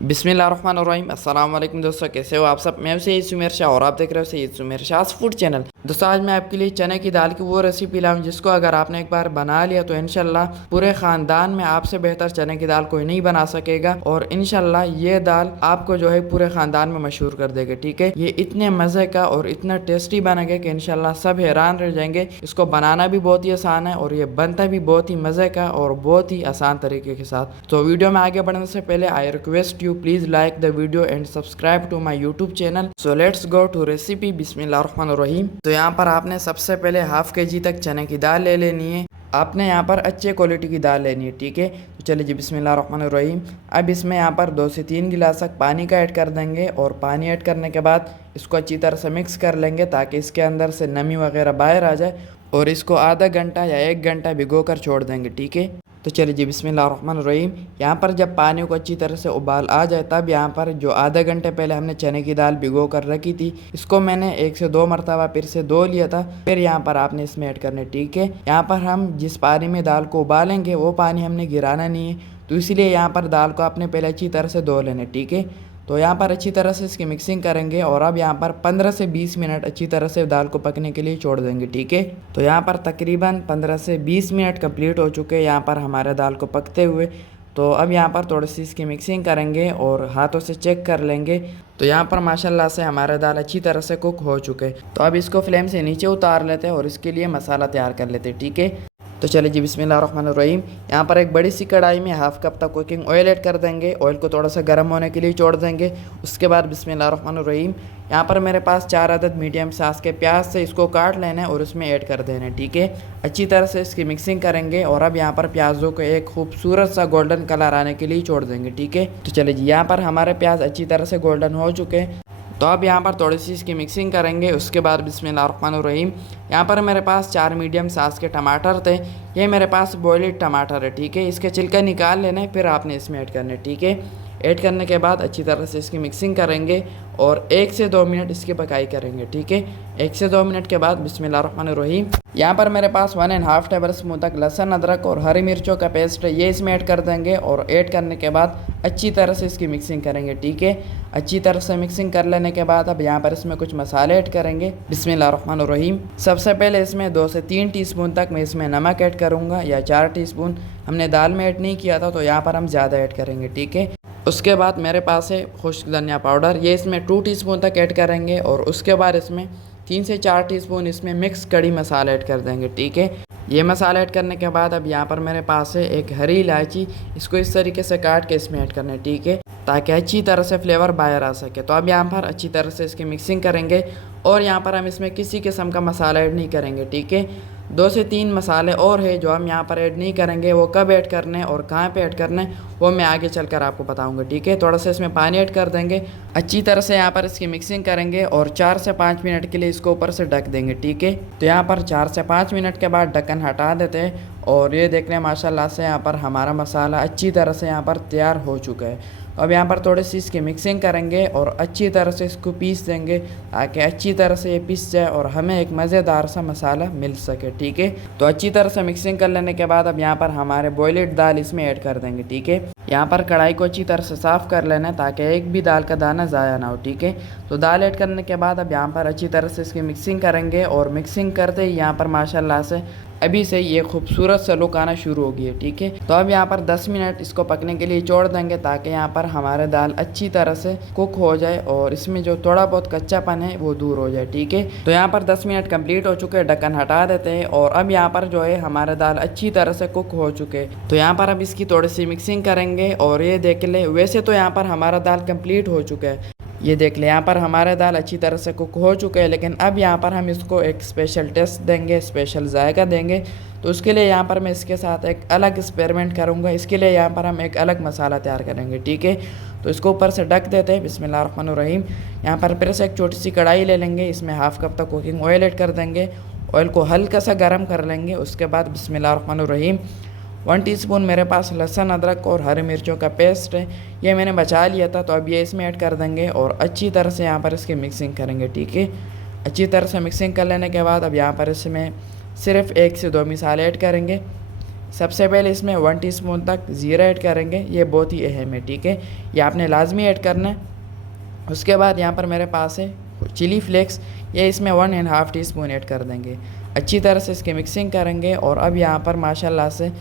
बिस्मिल्लाहिर्रहमानिर्रहीम। अस्सलाम वालेकुम दोस्तों, कैसे हो आप सब। मैं सईद सुमेर शाह और आप देख रहे हो सईद सुमेर शाह फूड चैनल। दोस्तों आज मैं आपके लिए चने की दाल की वो रेसिपी लाऊं जिसको अगर आपने एक बार बना लिया तो इंशाल्लाह पूरे ख़ानदान में आपसे बेहतर चने की दाल कोई नहीं बना सकेगा। और इंशाल्लाह ये दाल आपको जो है पूरे ख़ानदान में मशहूर कर देगी। ठीक है, ये इतने मज़े का और इतना टेस्टी बनेगा कि इंशाल्लाह सब हैरान रह जाएंगे। इसको बनाना भी बहुत ही आसान है और ये बनता भी बहुत ही मज़े का और बहुत ही आसान तरीके के साथ। तो वीडियो में आगे बढ़ने से पहले I request you please like the video and subscribe to my YouTube channel. So let's go to recipe. बिस्मिल्लाहिर्रहमानिर्रहीम। तो यहाँ पर आपने सबसे पहले हाफ केजी तक चने की दाल ले लेनी है। आपने यहाँ पर अच्छे क्वालिटी की दाल लेनी है। ठीक है, तो चलिए जी बिस्मिल्लाहिर्रहमानिर्रहीम। अब इसमें यहाँ पर 2 से 3 गिलास तक पानी का ऐड कर देंगे और पानी ऐड करने के बाद इसको अच्छी तरह से मिक्स कर लेंगे ताकि इसके अंदर से नमी वगैरह बाहर आ जाए। और इसको आधा घंटा या 1 घंटा भिगो कर छोड़ देंगे। ठीक है, तो चलिए जी बिस्मिल्लाहिर्रहमानिर्रहीम। यहाँ पर जब पानी को अच्छी तरह से उबाल आ जाए तब यहाँ पर जो आधा घंटे पहले हमने चने की दाल भिगो कर रखी थी इसको मैंने 1 से 2 मरतबा फिर से धो लिया था। फिर यहाँ पर आपने इसमें ऐड करने। ठीक है, यहाँ पर हम जिस पानी में दाल को उबालेंगे वो पानी हमने गिराना नहीं है, तो इसलिए यहाँ पर दाल को आपने पहले अच्छी तरह से धो लेना। ठीक है, तो यहाँ पर अच्छी तरह से इसकी मिक्सिंग करेंगे और अब यहाँ पर 15 से 20 मिनट अच्छी तरह से दाल को पकने के लिए छोड़ देंगे। ठीक है, तो यहाँ पर तकरीबन 15 से 20 मिनट कंप्लीट हो चुके हैं यहाँ पर हमारे दाल को पकते हुए। तो अब यहाँ पर थोड़ी सी इसकी मिक्सिंग करेंगे और हाथों से चेक कर लेंगे। तो यहाँ पर माशाल्लाह से हमारे दाल अच्छी तरह से कुक हो चुके हैं। तो अब इसको फ्लेम से नीचे उतार लेते हैं और इसके लिए मसाला तैयार कर लेते हैं। ठीक है, तो चलिए जी बिस्मिल्लाहिर्रहमानिर्रहीम। यहाँ पर एक बड़ी सी कढ़ाई में हाफ कप तक कुकिंग ऑयल ऐड कर देंगे। ऑयल को थोड़ा सा गर्म होने के लिए छोड़ देंगे। उसके बाद बिस्मिल्लाहिर्रहमानिर्रहीम यहाँ पर मेरे पास 4 अदद मीडियम साइज़ के प्याज से इसको काट लेना है और उसमें ऐड कर देना है। ठीक है, अच्छी तरह से इसकी मिक्सिंग करेंगे और अब यहाँ पर प्याज़ों को एक खूबसूरत सा गोल्डन कलर आने के लिए छोड़ देंगे। ठीक है, तो चलिए जी यहाँ पर हमारे प्याज अच्छी तरह से गोल्डन हो चुके हैं। तो अब यहाँ पर थोड़ी सी इसकी मिक्सिंग करेंगे। उसके बाद बिस्मिल्लाहिर्रहमानिर्रहीम यहाँ पर मेरे पास 4 मीडियम साइज़ के टमाटर थे। ये मेरे पास बॉइल्ड टमाटर है। ठीक है, इसके छिलका निकाल लेना है, फिर आपने इसमें ऐड करना है। ठीक है, ऐड करने के बाद अच्छी तरह से इसकी मिक्सिंग करेंगे और 1 से 2 मिनट इसकी पकाई करेंगे। ठीक है, 1 से 2 मिनट के बाद बिस्मिल्लाहिर्रहमानिर्रहीम यहाँ पर मेरे पास 1.5 टेबल स्पून तक लहसुन अदरक और हरी मिर्चों का पेस्ट है, ये इसमें ऐड कर देंगे और ऐड करने के बाद अच्छी तरह से इसकी मिक्सिंग करेंगे। ठीक है, अच्छी तरह से मिक्सिंग कर लेने के बाद अब यहाँ पर इसमें कुछ मसाले ऐड करेंगे। बिस्मिल्लाहिर्रहमानिर्रहीम सबसे पहले इसमें 2 से 3 टीस्पून तक मैं इसमें नमक ऐड करूँगा या 4 टीस्पून। हमने दाल में ऐड नहीं किया था तो यहाँ पर हम ज़्यादा ऐड करेंगे। ठीक है, उसके बाद मेरे पास है खुश्क धनिया पाउडर, ये इसमें 2 टीस्पून तक ऐड करेंगे और उसके बाद इसमें 3 से 4 टीस्पून इसमें मिक्स कड़ी मसाला ऐड कर देंगे। ठीक है, ये मसाला ऐड करने के बाद अब यहाँ पर मेरे पास है एक हरी इलायची, इसको इस तरीके से काट के इसमें ऐड करना है। ठीक है, ताकि अच्छी तरह से फ्लेवर बाहर आ सके। तो अब यहाँ पर अच्छी तरह से इसकी मिक्सिंग करेंगे और यहाँ पर हम इसमें किसी किस्म का मसाला ऐड नहीं करेंगे। ठीक है, 2 से 3 मसाले और है जो हम यहाँ पर ऐड नहीं करेंगे। वो कब ऐड करने और कहाँ पे ऐड करने वो मैं आगे चलकर आपको बताऊंगा। ठीक है, थोड़ा सा इसमें पानी ऐड कर देंगे, अच्छी तरह से यहाँ पर इसकी मिक्सिंग करेंगे और 4 से 5 मिनट के लिए इसको ऊपर से ढक देंगे। ठीक है, तो यहाँ पर 4 से 5 मिनट के बाद ढक्कन हटा देते हैं और ये देख रहे हैं माशाल्लाह से यहाँ पर हमारा मसाला अच्छी तरह से यहाँ पर तैयार हो चुका है। अब यहाँ पर थोड़ी सी इसकी मिक्सिंग करेंगे और अच्छी तरह से इसको पीस देंगे ताकि अच्छी तरह से ये पीस जाए और हमें एक मज़ेदार सा मसाला मिल सके। ठीक है, तो अच्छी तरह से मिक्सिंग कर लेने के बाद अब यहाँ पर हमारे बॉइल्ड दाल इसमें ऐड कर देंगे। ठीक है, यहाँ पर कढ़ाई को अच्छी तरह से साफ़ कर लेना है ताकि एक भी दाल का दाना ज़ाया ना हो। ठीक है, तो दाल ऐड करने के बाद अब यहाँ पर अच्छी तरह से इसकी मिक्सिंग करेंगे और मिक्सिंग करते ही यहाँ पर माशाल्लाह से अभी से ये खूबसूरत सा लुक आना शुरू हो गई है। ठीक है, तो अब यहाँ पर 10 मिनट इसको पकने के लिए छोड़ देंगे ताकि यहाँ पर हमारे दाल अच्छी तरह से कुक हो जाए और इसमें जो थोड़ा बहुत कच्चापन है वो दूर हो जाए। ठीक है, तो यहाँ पर 10 मिनट कंप्लीट हो चुके हैं, ढक्कन हटा देते हैं और अब यहाँ पर जो है हमारे दाल अच्छी तरह से कुक हो चुके हैं। तो यहाँ पर अब इसकी थोड़ी सी मिक्सिंग करेंगे और ये देख ले, वैसे तो यहाँ पर हमारा दाल कंप्लीट हो चुका है, ये देख ले यहाँ पर हमारे दाल अच्छी तरह से कुक हो चुके हैं, लेकिन अब यहाँ पर हम इसको एक स्पेशल टेस्ट देंगे, स्पेशल जायका देंगे। तो उसके लिए यहाँ पर मैं इसके साथ एक अलग एक्सपेरिमेंट करूँगा। इसके लिए यहाँ पर हम एक अलग मसाला तैयार करेंगे। ठीक है, तो इसको ऊपर से ढक देते हैं। बिस्मिल्लाहिर्रहमानिर्रहीम यहाँ पर फिर से एक छोटी सी कढ़ाई ले लेंगे, इसमें हाफ कप तक कुकिंग ऑयल ऐड कर देंगे। ऑयल को हल्का सा गर्म कर लेंगे। उसके बाद बिस्मिल्लाहिर्रहमानिर्रहीम 1 टीस्पून मेरे पास लहसुन अदरक और हरी मिर्चों का पेस्ट है, ये मैंने बचा लिया था, तो अब ये इसमें ऐड कर देंगे और अच्छी तरह से यहाँ पर इसकी मिक्सिंग करेंगे। ठीक है, अच्छी तरह से मिक्सिंग कर लेने के बाद अब यहाँ पर इसमें सिर्फ 1 से 2 मसाले ऐड करेंगे। सबसे पहले इसमें 1 टीस्पून तक ज़ीरा ऐड करेंगे, ये बहुत ही अहम है, ठीक है, ये आपने लाजमी ऐड करना है। उसके बाद यहाँ पर मेरे पास है चिली फ्लेक्स, ये इसमें 1.5 टीस्पून ऐड कर देंगे। अच्छी तरह से इसकी मिक्सिंग करेंगे। और अब यहाँ पर माशाल्लाह से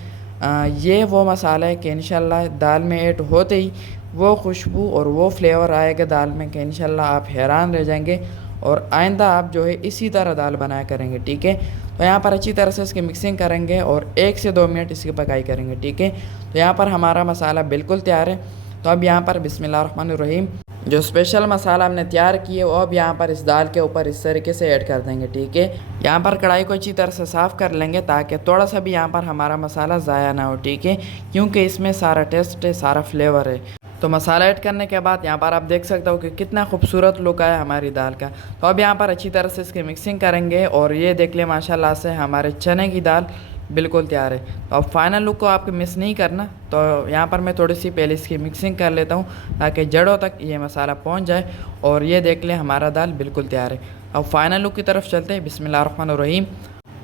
ये वो मसाला है कि इंशाल्लाह दाल में ऐड होते ही वो खुशबू और वो फ्लेवर आएगा दाल में कि इंशाल्लाह आप हैरान रह जाएंगे और आइंदा आप जो है इसी तरह दाल बनाया करेंगे, ठीक है। तो यहाँ पर अच्छी तरह से इसकी मिक्सिंग करेंगे और 1 से 2 मिनट इसकी पकाई करेंगे, ठीक है। तो यहाँ पर हमारा मसाला बिल्कुल तैयार है। तो अब यहाँ पर बिस्मिल्लाहिर्रहमानिर्रहीम जो स्पेशल मसाला हमने तैयार किए वो अब यहाँ पर इस दाल के ऊपर इस तरीके से ऐड कर देंगे, ठीक है। यहाँ पर कढ़ाई को अच्छी तरह से साफ़ कर लेंगे ताकि थोड़ा सा भी यहाँ पर हमारा मसाला ज़ाया ना हो, ठीक है, क्योंकि इसमें सारा टेस्ट है, सारा फ्लेवर है। तो मसाला ऐड करने के बाद यहाँ पर आप देख सकते हो कि कितना खूबसूरत लुक आया हमारी दाल का। तो अब यहाँ पर अच्छी तरह से इसकी मिक्सिंग करेंगे और ये देख लें माशाल्लाह से हमारे चने की दाल बिल्कुल तैयार है। तो अब फाइनल लुक को आपको मिस नहीं करना। तो यहाँ पर मैं थोड़ी सी पहले इसकी मिक्सिंग कर लेता हूँ ताकि जड़ों तक ये मसाला पहुँच जाए। और ये देख लें हमारा दाल बिल्कुल तैयार है। अब फाइनल लुक की तरफ चलते हैं। बिस्मिल्लाहिर्रहमानिर्रहीम।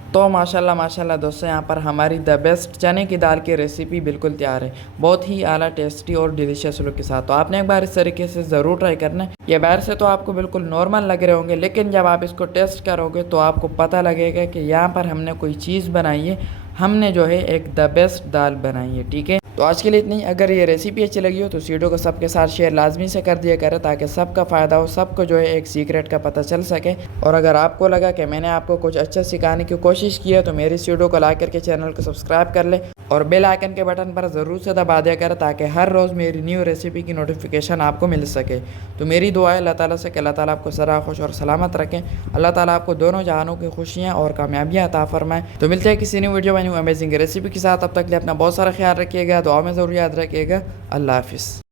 तो माशाल्लाह माशाल्लाह दोस्तों, यहाँ पर हमारी द बेस्ट चने की दाल की रेसिपी बिल्कुल तैयार है, बहुत ही आला टेस्टी और डिलीशियस लुक के साथ। तो आपने एक बार इस तरीके से ज़रूर ट्राई करना है। ये बाहर से तो आपको बिल्कुल नॉर्मल लग रहे होंगे, लेकिन जब आप इसको टेस्ट करोगे तो आपको पता लगेगा कि यहाँ पर हमने कोई चीज़ बनाई है, हमने जो है एक द बेस्ट दाल बनाई है, ठीक है। तो आज के लिए इतनी। अगर ये रेसिपी अच्छी लगी हो तो इस वीडियो को सबके साथ शेयर लाजमी से कर दिया करें ताकि सबका फ़ायदा हो, सबको जो है एक सीक्रेट का पता चल सके। और अगर आपको लगा कि मैंने आपको कुछ अच्छा सिखाने की कोशिश की है तो मेरी इस वीडियो को लाइक करके चैनल को सब्सक्राइब कर ले और बेल आइकन के बटन पर ज़रूर से दबा दिया करें ताकि हर रोज़ मेरी न्यू रेसिपी की नोटिफिकेशन आपको मिल सके। तो मेरी दुआ है अल्लाह ताला से कि अल्लाह ताला आपको सदा खुश और सलामत रखें। अल्लाह ताला आपको दोनों जहानों की खुशियाँ और कामयाबियाँ अता फरमाएं। तो मिलते हैं किसी न्यू वीडियो में न्यू अमेजिंग रेसिपी के साथ। अब तक लिए अपना बहुत सारा ख्याल रखिएगा, दुआ में ज़रूर याद रखिएगा। अल्लाह हाफिज़।